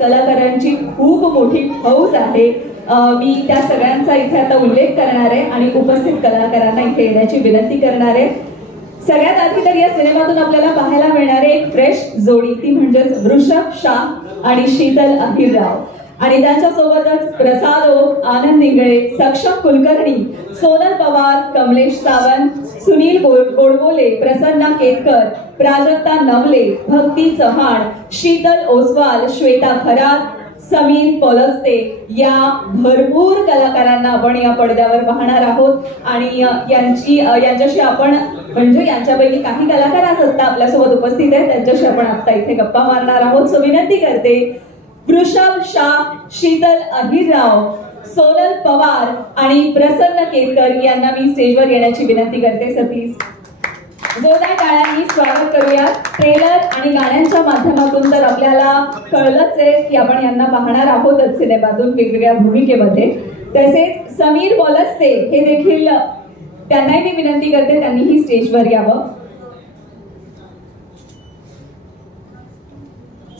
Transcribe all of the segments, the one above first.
कलाकारांची खूप मोठी फौज आहे. मी त्या सगळ्यांचा इथे आता उल्लेख करणार आहे आणि उपस्थित कलाकारांना इथे येण्याची विनंती करणार आहे. सगळ्यात आधी तर या सिनेमातून आपल्याला पाहायला मिळणारे एक फ्रेश जोडी, ती म्हणजेच ऋषभ शाह आणि शीतल अहिरराव, आणि त्यांच्यासोबतच प्रसाद ओक, आनंद इंगळे, सक्षम कुलकर्णी, सोनल पवार, कमलेश सावंत, सुनील गोडबोले, प्रसन्ना केतकर, प्राजक्ता नवले, भक्ती चव्हाण, शीतल ओसवाल, श्वेता खरात, समीर पोलस्ते या भरपूर कलाकारांना आपण या पडद्यावर पाहणार आहोत. आणि यांच्याशी आपण म्हणजे यांच्यापैकी काही कलाकार आज आता आपल्यासोबत उपस्थित आहेत, त्यांच्याशी आपण आता इथे गप्पा मारणार आहोत. सो विनंती करते, ऋषभ शाह, शीतल अहिरराव, सोनल पवार आणि प्रसन्न केतकर यांना मी स्टेजवर येण्याची विनंती करते. सर प्लीज जोरदार टाळ्यांनी स्वागत करूया. ट्रेलर आणि गाण्यांच्या माध्यमातून तर आपल्याला कळलंच आहे की आपण यांना पाहणार आहोतच सिनेमातून वेगवेगळ्या भूमिकेमध्ये. तसेच समीर पोलस्ते हे देखील, त्यांनाही मी विनंती करते त्यांनीही स्टेजवर यावं.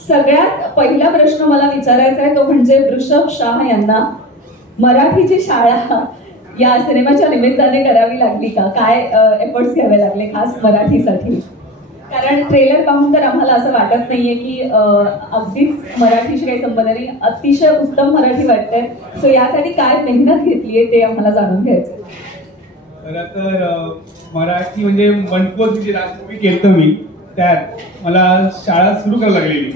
सगळ्यात पहिला प्रश्न मला विचारायचा आहे तो म्हणजे ऋषभ शाह यांना मराठीची शाळा या सिनेमाच्या निमित्ताने करावी लागली का? काय एफर्ट्स घ्यावे लागले खास मराठीसाठी? कारण ट्रेलर पाहून तर आम्हाला असं वाटत नाहीये की अगदीच मराठीशी काही संबंध नाही, अतिशय उत्तम मराठी वाटतंय. सो यासाठी काय मेहनत घेतलीये ते आम्हाला जाणून घ्यायचं. खरं तर मराठी म्हणजे वनपोज जे राजकवी केलं मी, त्यात मला शाळा सुरू करायला लागलेली,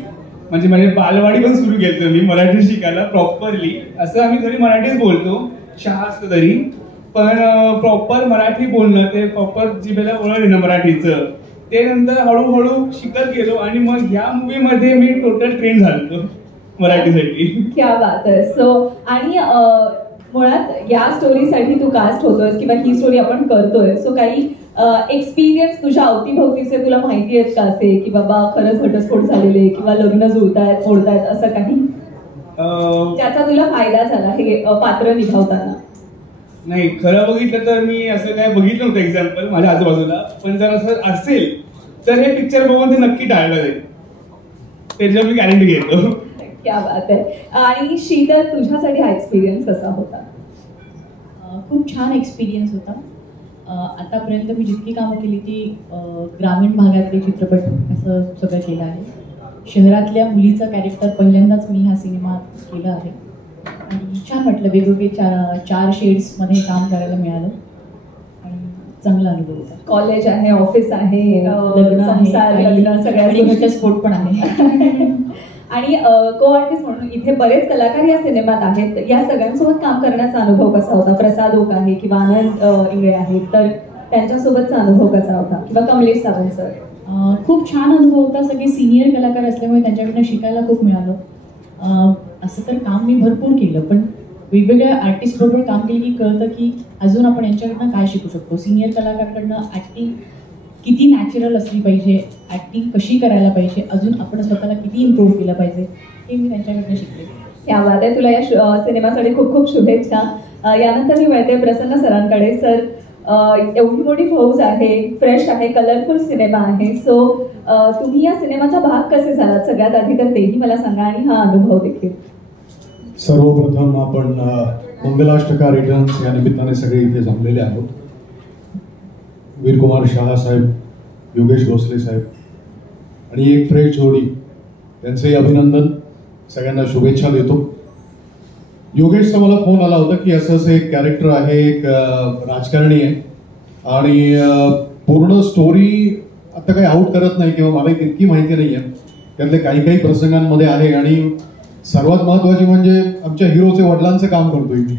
म्हणजे माझी बालवाडी पण सुरू केलं मी मराठी शिकायला प्रॉपरली. असं आम्ही घरी मराठीच बोलतो, शाळा असतं तरी, पण प्रॉपर मराठी बोलणं, ते प्रॉपर जिभेला वळण येणं मराठीचं, ते नंतर हळूहळू शिकत गेलो आणि मग ह्या मूवीमध्ये मी टोटल ट्रेन झालो मराठीसाठी. क्या बात आहे. सो आणि मुळात या स्टोरीसाठी तू कास्ट होतोय किंवा ही स्टोरी आपण करतोय, सो काही एक्सपिरियन्स तुझ्या अवतीभोवतीचे तुला माहिती आहेत का असे की बाबा खरंच घटस्फोट झालेले किंवा लग्न जुळतायत मोडतायत असं काही ज्याचा तुला फायदा झाला हे पात्र निभावताना? नाही, खरं बघितलं तर मी असं काय बघितलं नव्हतं एक्झाम्पल माझ्या आजूबाजूला, पण जर असं असेल तर हे पिक्चर बघून ते नक्की टाळलं जाईल, त्याच्यावर मी गॅरंटी घेतो. क्या बात आहे. आणि शीतल, तुझ्यासाठी हा एक्सपिरियन्स कसा होता? खूप छान एक्सपिरियन्स होता. आतापर्यंत मी जितकी कामं केली ती ग्रामीण भागातले चित्रपट असं सगळं केलं आहे. शहरातल्या मुलीचं कॅरेक्टर पहिल्यांदाच मी हा सिनेमात केलं आहे आणि छान वाटलं. वेगवेगळे चार शेड्समध्ये काम करायला मिळालं आणि चांगला अनुभव होता. कॉलेज आहे, ऑफिस आहे, लग्न आहे, सगळ्या घटस्फोट पण आहे. आणि को आर्टिस्ट म्हणून इथे बरेच कलाकार या सिनेमात आहेत. या सगळ्यांसोबत काम करण्याचा अनुभव कसा होता? प्रसाद ओक आहे किंवा आनंद इंगळे आहेत, तर त्यांच्यासोबतचा अनुभव कसा होता? किंवा कमलेश सावंत सर? खूप छान अनुभव होता. सगळे सिनियर कलाकार असल्यामुळे त्यांच्याकडनं शिकायला खूप मिळालं. असं तर काम मी भरपूर केलं, पण वेगवेगळ्या आर्टिस्ट बरोबर काम केलं की कळतं की अजून आपण यांच्याकडनं काय शिकू शकतो. सिनियर कलाकारकडनं ॲक्टिंग किती नॅचरल असली पाहिजे, ॲक्टिंग कशी करायला पाहिजे, अजून आपण स्वतःला किती इम्प्रूव्ह केलं पाहिजे, हे मी त्यांच्याकडनं शिकले. या बात आहे. तुला या सिनेमासाठी खूप खूप शुभेच्छा. यानंतर मी मिळते प्रसन्न सरांकडे. सर, एवढी मोठी फौज आहे, फ्रेश आहे, कलरफुल सिनेमा आहे, सो तुम्ही या सिनेमाचा भाग कसे झालात? सगळ्यात आधी तर तेही मला सांगा आणि हा अनुभव देखील. सर्वप्रथम आपण मंगलाष्टका रिटर्न्स या निमित्ताने सगळे इथे जमलेले आहोत. वीरकुमार शाह साहेब, योगेश भोसले साहेब आणि एक फ्रेश जोडी, त्यांचंही अभिनंदन, सगळ्यांना शुभेच्छा देतो. योगेशचा मला फोन आला होता की असं एक कॅरेक्टर आहे, एक राजकारणी आहे आणि पूर्ण स्टोरी आता काही आउट करत नाही किंवा मला तितकी माहिती नाही आहे, त्यातले काही प्रसंगांमध्ये आहे. आणि सर्वात महत्त्वाची म्हणजे आमच्या हिरोचे वडिलांचं काम करतोय मी.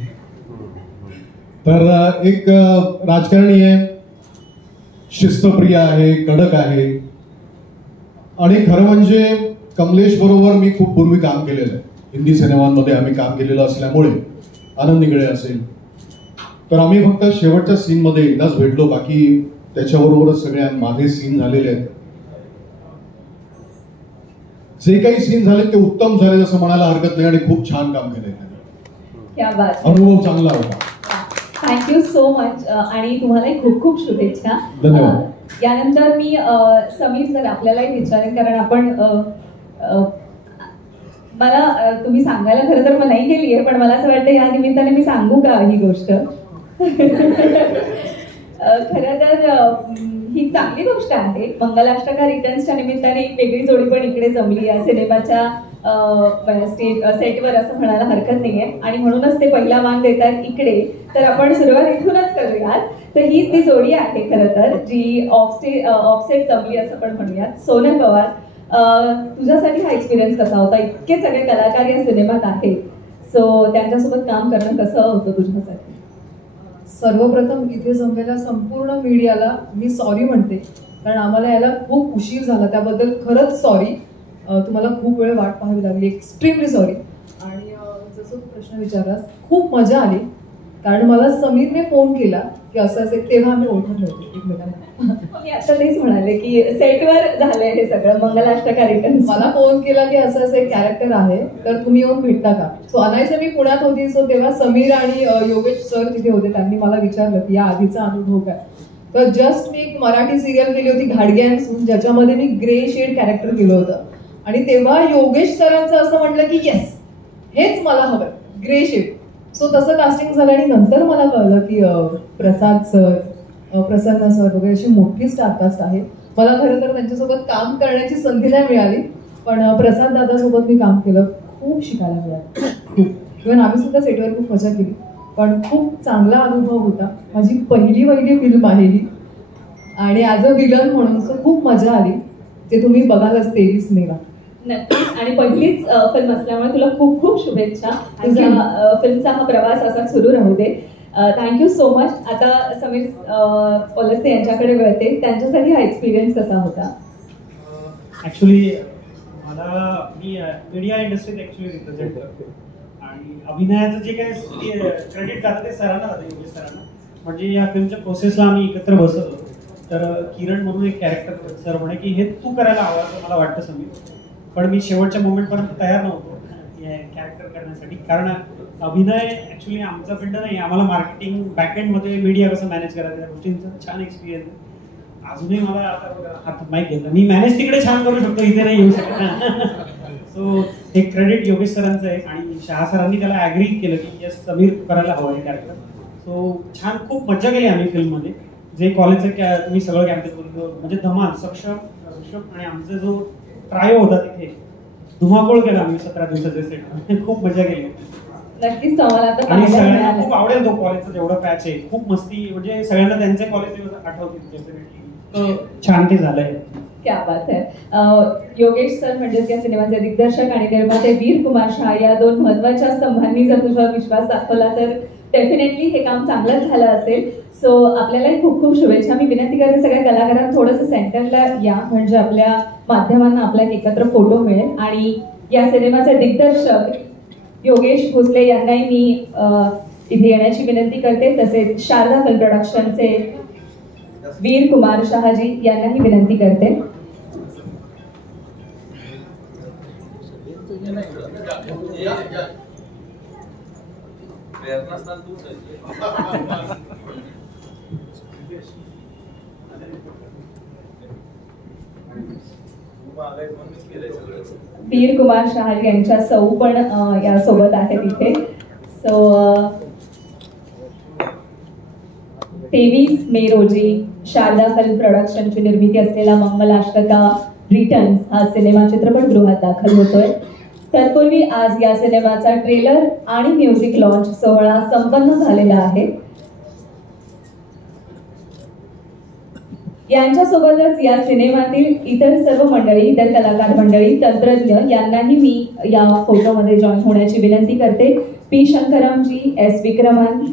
तर एक राजकारणी आहे, शिस्तप्रिय आहे, कडक आहे आणि खरं म्हणजे कमलेश बरोबर मी खूप पूर्वी काम केलेलं आहे. हिंदी सिनेमांमध्ये आम्ही काम केलेलं असल्यामुळे, आनंद इंगळे असेल, तर आम्ही फक्त शेवटच्या सीनमध्ये एकदाच भेटलो, बाकी त्याच्याबरोबरच सगळ्या मागे सीन झालेले आहेत. जे काही सीन झाले ते उत्तम झाले असं म्हणायला हरकत नाही आणि खूप छान काम केलंय. अनुभव चांगला होता. थँक्यू सो मच आणि तुम्हालाही खूप खूप शुभेच्छा. धन्यवाद. यानंतर मी समीर सर आपल्यालाही विचारेन, कारण आपण मला तुम्ही सांगायला खरं तर मग नाही केली आहे, पण मला असं वाटतं या निमित्ताने मी सांगू का ही गोष्ट. खरं तर ही चांगली गोष्ट आहे. मंगलाष्टका रिटर्न्सच्या निमित्ताने एक वेगळी जोडी पण इकडे जमली या सिनेमाच्या सेटवर असं म्हणायला हरकत नाहीये, आणि म्हणूनच ते पहिला मान देतात इकडे. तर आपण सुरुवात इथूनच करूयात. तर हीच ती जोडी आहे खरं तर जी ऑफसेट जमली असं पण म्हणूयात. सोनल पवार, तुझ्यासाठी हा एक्सपिरियन्स कसा होता? इतके सगळे कलाकार या सिनेमात आहेत, सो त्यांच्यासोबत काम करणं कसं होतं तुझ्यासाठी? सर्वप्रथम इथे जमलेल्या संपूर्ण मीडियाला मी सॉरी म्हणते, कारण आम्हाला याला खूप उशीर झाला, त्याबद्दल खरंच सॉरी. तुम्हाला खूप वेळ वाट पाहावी लागली, एक्स्ट्रीमली सॉरी. आणि जसं तू प्रश्न विचारलास, खूप मजा आली, कारण मला समीरने फोन केला की असं असेल, तेव्हा आम्ही ओळखत नव्हतो एकमेकांना. मी आता तेच म्हणाले की सेटवर झालंय हे सगळं. मंगलाष्टका रिटर्न्स मला फोन केला की असं एक कॅरेक्टर आहे, तर तुम्ही येऊन भेटता का? सो अनायसे मी पुण्यात होती, सो तेव्हा समीर आणि योगेश सर तिथे होते. त्यांनी मला विचारलं की या आधीचा अनुभव काय. तर जस्ट मी एक मराठी सिरियल केली होती घाडग्यांसून, ज्याच्यामध्ये मी ग्रे शेड कॅरेक्टर केलं होतं, आणि तेव्हा योगेश सरांचं असं म्हटलं की येस, हेच मला हवं, ग्रे शेड. सो तसं कास्टिंग झालं, आणि नंतर मला कळलं की प्रसाद सर, प्रसन्न सर वगैरे अशी मोठी स्टारकास्ट आहे. मला खरं तर त्यांच्यासोबत काम करण्याची संधी नाही मिळाली, पण प्रसाद दादासोबत मी काम केलं, खूप शिकायला मिळालं, खूप. इव्हन आम्ही सुद्धा सेटवर खूप मजा केली, पण खूप चांगला अनुभव होता. माझी पहिली फिल्म आहे ही, आणि ॲज अ विलन म्हणून सो खूप मजा आली. ते तुम्ही बघालच 23 मेला. नक्कीच, आणि पहिलीच फिल्म असल्यामुळे तुला खूप खूप शुभेच्छा. तुझा फिल्मचा हा प्रवास असा सुरू राहू दे. Thank you so much. आता समीर पलस्ते यांच्याकडे वळते, त्यांच्यासाठी हा एक्सपिरियन्स कसा होता? ऍक्च्युली मी मीडिया इंडस्ट्रीत ऍक्च्युली रिप्रेझेंट करतो, आणि अभिनयाचं जे काय क्रेडिट जातं ते सरांना जातं, योगेश सरांना. म्हणजे या फिल्मच्या प्रोसेसला आम्ही एकत्र बसत होतो, तर किरण म्हणून एक कॅरेक्टर सर म्हणे की हे तू करायला हवं असं मला वाटतं समीर. पण मी शेवटच्या मोमेंटपर्यंत तयार नव्हतो हे कॅरेक्टर करण्यासाठी, कारण अभिनय ऍक्च्युली आमचा फील्ड नाही. आम्हाला मार्केटिंग बॅकएंडमध्ये मीडिया कसं मॅनेज करायचं या गोष्टींचा छान एक्सपिरियन्स आहे. अजूनही मला आता हात माहीत घेतलं, मी मॅनेज तिकडे छान करू शकतो, इथे नाही येऊ शकत. सो हे क्रेडिट योगेश सरांचं आहे, आणि शहा सरांनी त्याला ॲग्री केलं की येस समीर करायला हवं हे कॅरेक्टर. सो छान, खूप मजा केली आम्ही फिल्ममध्ये. जे कॉलेजचं तुम्ही सगळं कॅम्पस बघितलं, म्हणजे धमाल, सक्षम आणि आमचा जो ट्रायो होता तिथे धुमाकूळ केला आम्ही 17 दिवसाच्या सेट. खूप मजा केली. नक्कीच आम्हाला आता आणि सगळ्यांना खूप आवडेल तो कॉलेजचा जेवढा पॅच आहे. खूप मस्ती, म्हणजे सगळ्यांना त्यांचे कॉलेज दिवस आठवतील डेफिनेटली. छान ते झालंय. क्या बात आहे. योगेश सर म्हणजेच या सिनेमाचे दिग्दर्शक आणि निर्माते वीर कुमार शहा या दोन महत्वाच्या स्तंभांनी जर तुझा विश्वास दाखवला तर डेफिनेटली हे काम चांगलंच झालं असेल. सो आपल्यालाही खूप खूप शुभेच्छा. मी विनंती करते सगळ्या कलाकारांना थोडंसं सेंटरला या, म्हणजे आपल्या माध्यमांना आपला एकत्र फोटो मिळेल. आणि या सिनेमाचे दिग्दर्शक योगेश भोसले यांनाही मी इथे येण्याची विनंती करते. तसेच शारदा फिल्म प्रोडक्शनचे वीर कुमार शहाजी यांनाही विनंती करते. वीर कुमार शहाजी यांच्या सौ पण या सोबत आहेत इथे. सो 23 मे रोजी शारदा फिल्म प्रोडक्शनची निर्मिती असलेला मंगलाष्टका रिटर्न्स हा सिनेमा चित्रपटगृहात दाखल होतोय. तत्पूर्वी आज या सिनेमाचा ट्रेलर आणि म्युझिक लॉन्च सोहळा संपन्न झालेला आहे. यांच्यासोबतच या सिनेमातील इतर सर्व मंडळी, इतर कलाकार मंडळी, तंत्रज्ञ यांनाही मी या फोटोमध्ये जॉईन होण्याची विनंती करते. P Shankaramji, S Vikraman,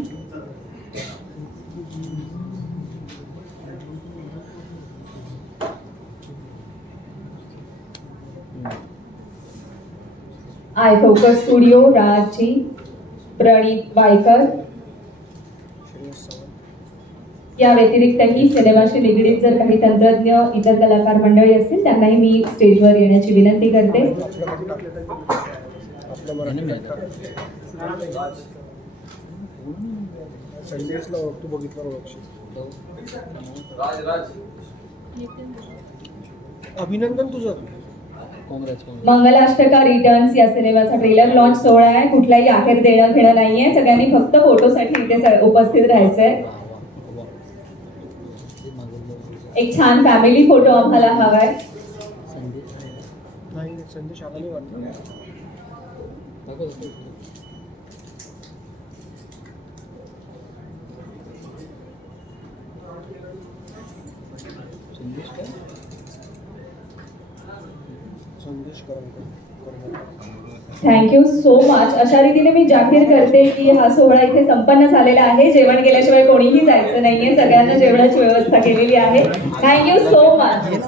I Focus Studio Rajji, Pranit Waikar. या व्यतिरिक्तही सिनेमाशी निगडीत जर काही तंत्रज्ञ, इतर कलाकार मंडळी असतील त्यांनाही मी स्टेजवर येण्याची विनंती करते. अभिनंदन तुझं. मंगलाष्टका रिटर्न्स या सिनेमाचा ट्रेलर लॉन्च सोहळा आहे. कुठलाही अखेर देणं घेणं नाहीये. सगळ्यांनी फक्त फोटोसाठी इथे उपस्थित राहायचंय. एक छान फॅमिली फोटो आम्हाला हवाय. Thank you so much. अशा रीतीने मी जाहीर करते की हा सोहळा इथे संपन्न झालेला आहे. जेवण केल्याशिवाय कोणीही जायचं नाहीये. सगळ्यांना जेवणाची व्यवस्था केलेली आहे. Thank you so much.